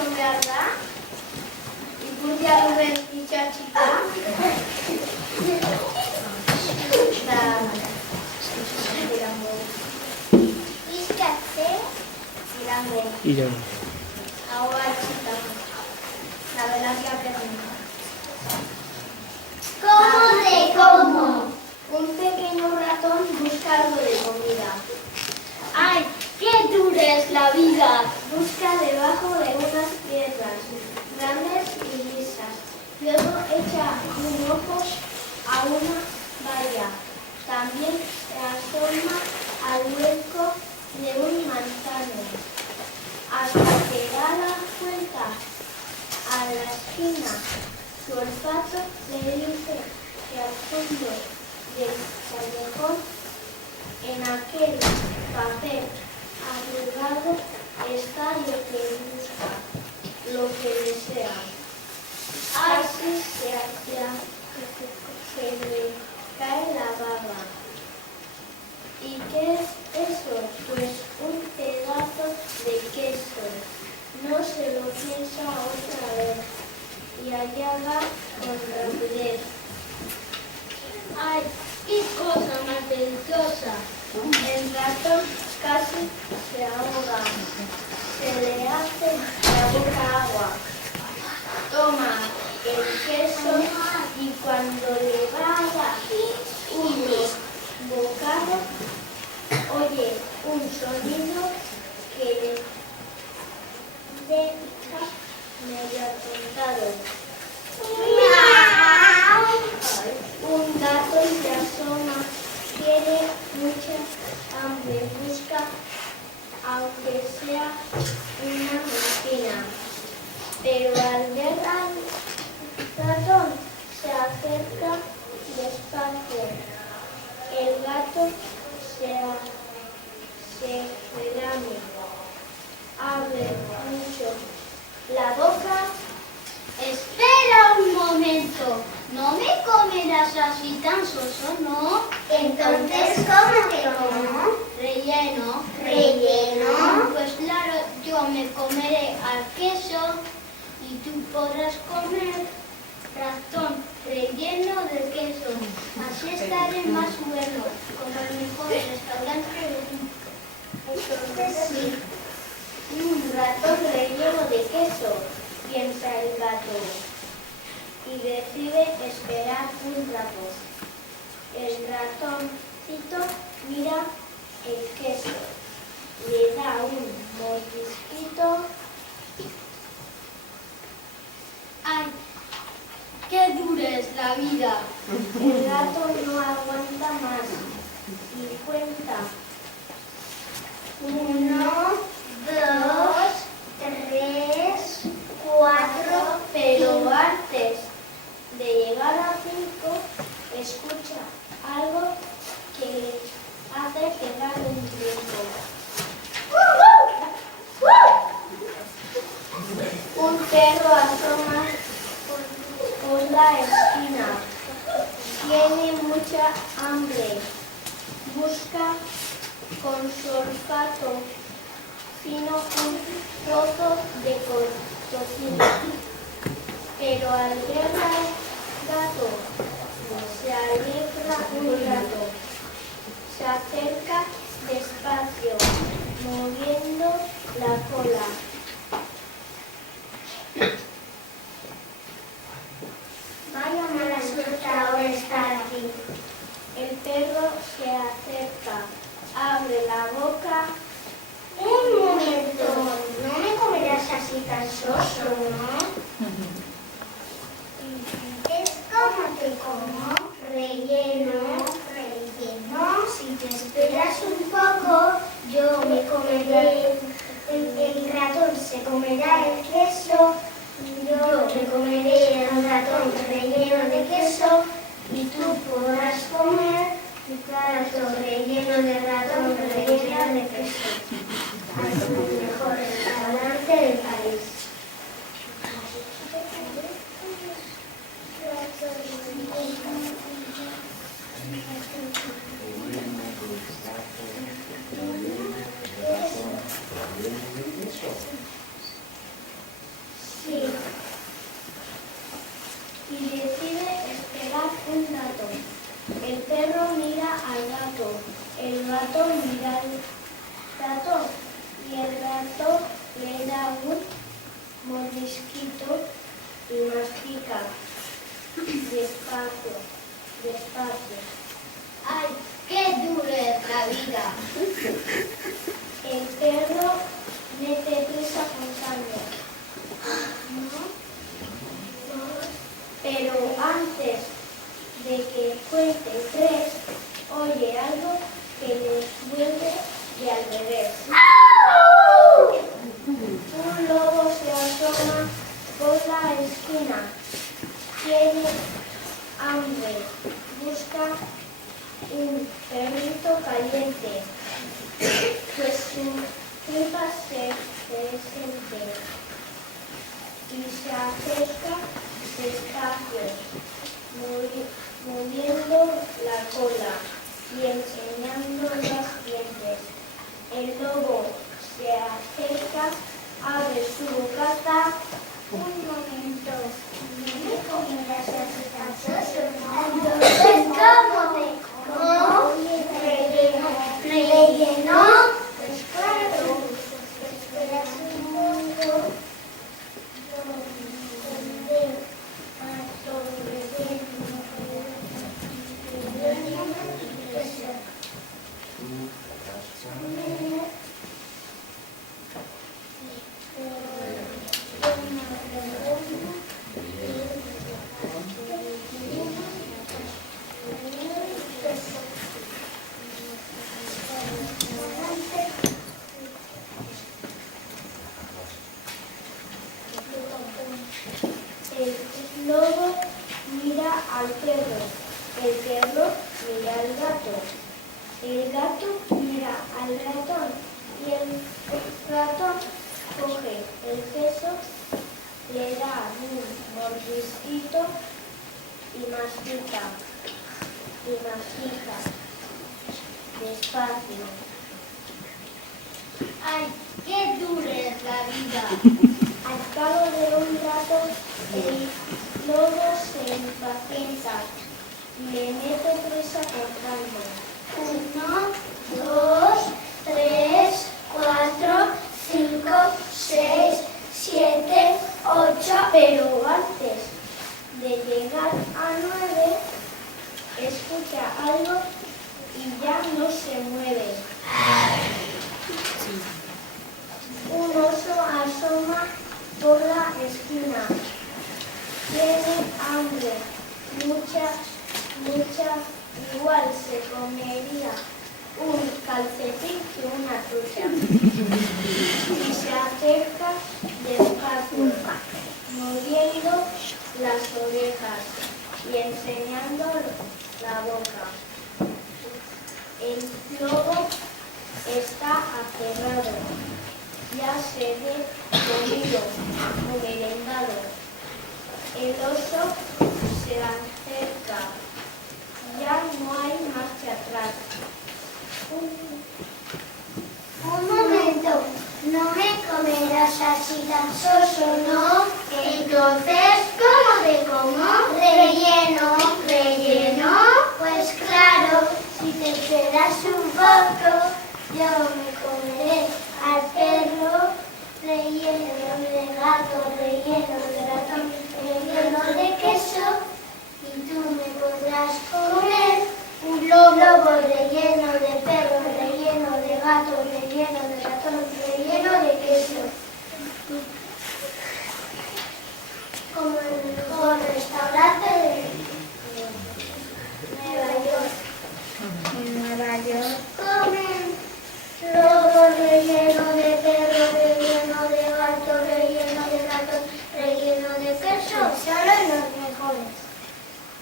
behar ipurdia duen itxatxika, izkatze, irango, hau atxita, la velocidad perdida. ¿Cómo de cómo? Un pequeño ratón busca algo de comida. ¡Ay, qué dura es la vida! Busca debajo de unas piedras grandes y lisas. Luego echa un ojo a una valla. También se asoma al hueco de un manzano. Hasta que da la vuelta a la esquina, su olfato le dice que al fondo del callejón, en aquel papel arrugado, está lo que busca, lo que desea. Así se le cae la baba. ¿Y qué es eso? Pues un pedazo de queso. No se lo piensa otra vez y allá va con rapidez. ¡Ay, qué cosa más deliciosa! El ratón casi se ahoga. Se le hace la boca agua. Toma el queso y cuando le va a dar unos bocados, oye un sonido que le deja medio atontado. Un gato se asoma, tiene mucha hambre, busca, aunque sea una esquina. Pero al ver al ratón, se acerca despacio. El gato se relame, abre mucho la boca. Espera un momento, no me comerás así tan soso, ¿no? Entonces, ¿cómo te como? Relleno. Pues claro, yo me comeré al queso y tú podrás comer ratón relleno de queso. Así estaré más bueno, como el mejor restaurante del mundo. Entonces sí. Un ratón relleno de queso, piensa el gato, y decide esperar un rato. El ratoncito mira el queso, le da un mordisquito. ¡Ay, qué dura es la vida! El gato no aguanta más y cuenta. 1, 2, 3, 4. Pero antes de llegar a 5, escucha algo que le hace quedar un tiempo. Un perro asoma por la esquina. Tiene mucha hambre. Busca con su olfato fino un trozo de tocino. Pero al ver al gato, se alegra un rato. Se acerca despacio, moviendo la cola. Vaya mala suerte ahora estar aquí. El perro se acerca, abre la boca. Un momento, no me comerás así tan soso, ¿no? Es como te como, relleno. Si te esperas un poco, yo me comeré, el ratón se comerá el queso, yo me comeré el ratón relleno de queso y tú podrás comer un plato relleno de ratón relleno de queso. Al mejor restaurante del país. El perro mira al gato, el gato mira al ratón y el gato le da un mordisquito y mastica despacio, despacio. ¡Ay, qué dura es la vida! El perro mete prisa contando. Pero antes de que cuente 3, oye algo que le vuelve de al revés. Un lobo se asoma por la esquina. Tiene hambre. Busca un perrito caliente, pues su tripa se siente y se acerca despacio, moviendo la cola y enseñando los dientes. El lobo se acerca, abre su bocata. Un momento, ¿no me comerás así tan soso? Entonces, ¿cómo te como? ¿Relleno? Pues claro, esperas un mundo donde a todo relleno, El lobo mira al perro, el perro mira al gato, el gato mira al ratón y el ratón coge el queso, le da un mordisquito y mastica despacio. ¡ay, qué dura es la vida! Al cabo de un rato, el lobo se impacienta y le mete prisa contando. 1, 2, 3, 4, 5, 6, 7, 8. Pero antes de llegar a 9, escucha algo y ya no se mueve. Un oso asoma por la esquina. Tiene hambre, mucha, igual se comería un calcetín que una trucha. Y se acerca despacio, moviendo las orejas y enseñando la boca. El lobo está aferrado, ya se ve comido o merendado. El oso se acerca, ya no hay marcha atrás. Un momento, no me comerás así tan soso, ¿no? Entonces, ¿cómo te como? ¿Relleno? Pues claro, si te esperas un poco, yo me comeré al perro, relleno de gato, relleno de ratón, relleno de queso, y tú me podrás comer un lobo relleno de perro, relleno de gato, relleno de ratón, relleno de queso. Como el mejor restaurante de Nueva York. En Nueva York comen lobo relleno de perro, relleno de gato, relleno de ratón, relleno de queso, solo los mejores.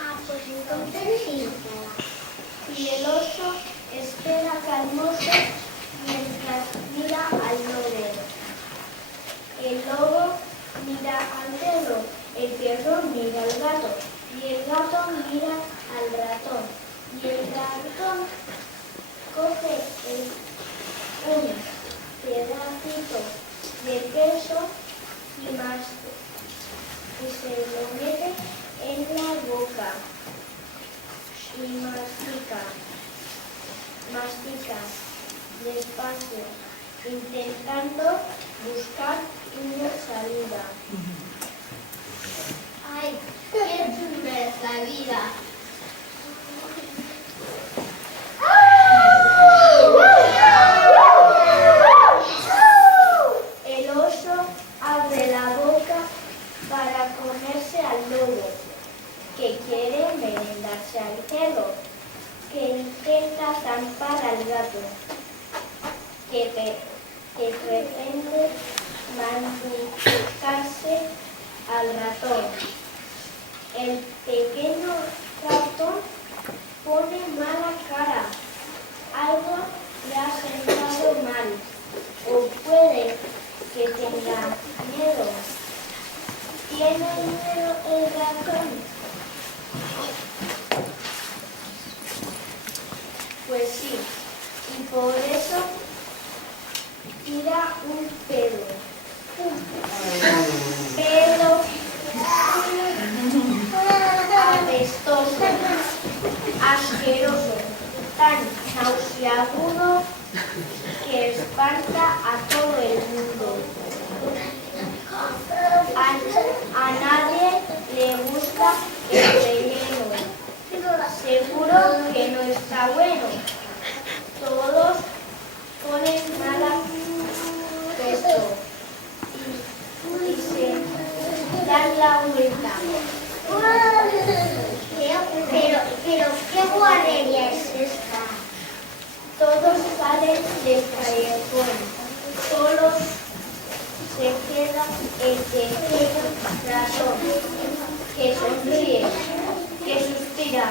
Ah, pues entonces sí. Y el oso espera calmoso mientras mira al lobo. El lobo mira al perro, el perro mira al gato y el gato mira al ratón. Y el ratón coge un pedacito de queso y se lo mete en la boca y mastica despacio, intentando buscar una salida. ¡Ay, qué dura es la vida! El oso abre la boca para comerse al lobo, que quiere envenenarse al cerdo, que intenta zampar al gato, que pretende masticarse al ratón. El pequeño ratón pone mala cara, algo le ha sentado mal, o puede que tenga miedo. ¿Tiene miedo el ratón? Pues sí, y por eso tira un pedo. Un pedo apestoso, asqueroso, tan nauseabundo que espanta a todo el mundo. A nadie le gusta el relleno. Seguro que no está bueno. Todos ponen mala pesto y se dan la vuelta. Pero, ¿qué guarrería es esta? Todos salen del callejón. Solo se queda el pequeño ratón, que sonríe, que suspira,